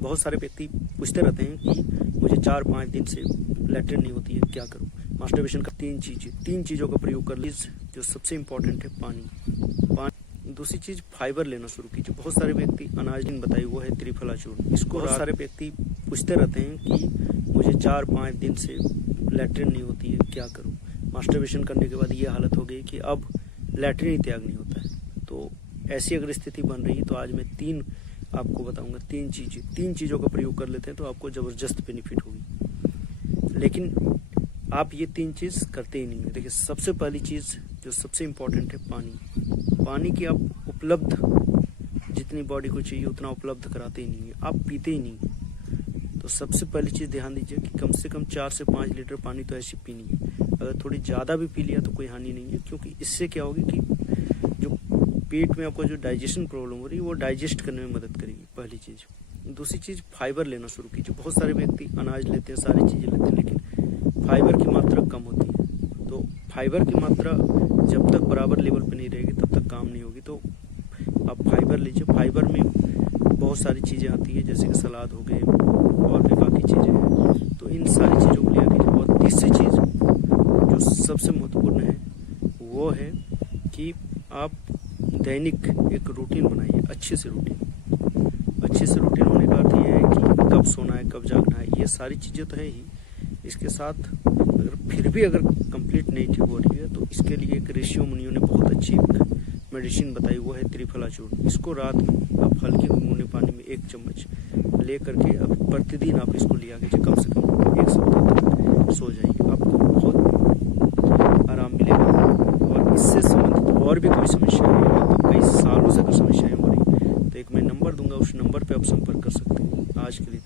बहुत सारे व्यक्ति पूछते रहते हैं कि मुझे 4-5 दिन से लैट्रिन नहीं होती है, क्या करूं। मास्टरबेशन का तीन चीज़ों का प्रयोग कर लीजिए। जो सबसे इम्पोर्टेंट है पानी। दूसरी चीज़ फाइबर लेना शुरू कीजिए। बहुत सारे व्यक्ति अनाज दिन बताई वो है त्रिफला चूर्ण। इसको बहुत सारे व्यक्ति पूछते रहते हैं कि मुझे 4-5 दिन से लैट्रिन नहीं होती है, क्या करूँ। मास्टरबेशन करने के बाद ये हालत हो गई कि अब लैट्रिन ही त्याग नहीं होता है। तो ऐसी अगर स्थिति बन रही है तो आज मैं आपको बताऊंगा तीन चीज़ों का प्रयोग कर लेते हैं तो आपको ज़बरदस्त बेनिफिट होगी। लेकिन आप ये 3 चीज़ करते ही नहीं है। देखिए, सबसे पहली चीज़ जो सबसे इम्पोर्टेंट है पानी की आप उपलब्ध जितनी बॉडी को चाहिए उतना उपलब्ध कराते ही नहीं है, आप पीते ही नहीं। तो सबसे पहली चीज़ ध्यान दीजिए कि कम से कम 4 से 5 लीटर पानी तो ऐसी पीनी है। अगर थोड़ी ज़्यादा भी पी लिया तो कोई हानि नहीं है, क्योंकि इससे क्या होगी कि जो पेट में आपको जो डाइजेशन प्रॉब्लम हो रही है वो डाइजेस्ट करने में मदद करेगी, पहली चीज़। दूसरी चीज़, फाइबर लेना शुरू कीजिए। बहुत सारे व्यक्ति अनाज लेते हैं, सारी चीज़ें लेते हैं, लेकिन फाइबर की मात्रा कम होती है। तो फाइबर की मात्रा जब तक बराबर लेवल पे नहीं रहेगी तब तक काम नहीं होगी। तो आप फाइबर लीजिए। फाइबर में बहुत सारी चीज़ें आती है, जैसे कि सलाद हो गए और भी बाकी चीज़ें हैं। तो इन सारी चीज़ों को लिया कीजिए। और तीसरी चीज़ जो सबसे महत्वपूर्ण है वो है कि आप दैनिक एक रूटीन बनाइए, अच्छे से रूटीन होने का अर्थ ये है कि कब सोना है, कब जागना है, ये सारी चीज़ें तो है ही। इसके साथ फिर भी अगर कंप्लीट नहीं ठीक हो रही है तो इसके लिए एक ऋषियों मुनियों ने बहुत अच्छी मेडिसिन बताई, वो है त्रिफला चूर्ण। इसको रात में आप हल्के गुनगुने पानी में 1 चम्मच ले करके अब प्रतिदिन आप इसको लिया कीजिए। कम से कम 1 सप्ताह तक सो जाइए, आपको बहुत आराम मिलेगा। और इससे संबंधित और भी कोई समस्या है तो कई सालों से अगर समस्याएं हो रही तो एक मैं नंबर दूंगा, उस नंबर पर आप संपर्क कर सकते हैं। आज के लिए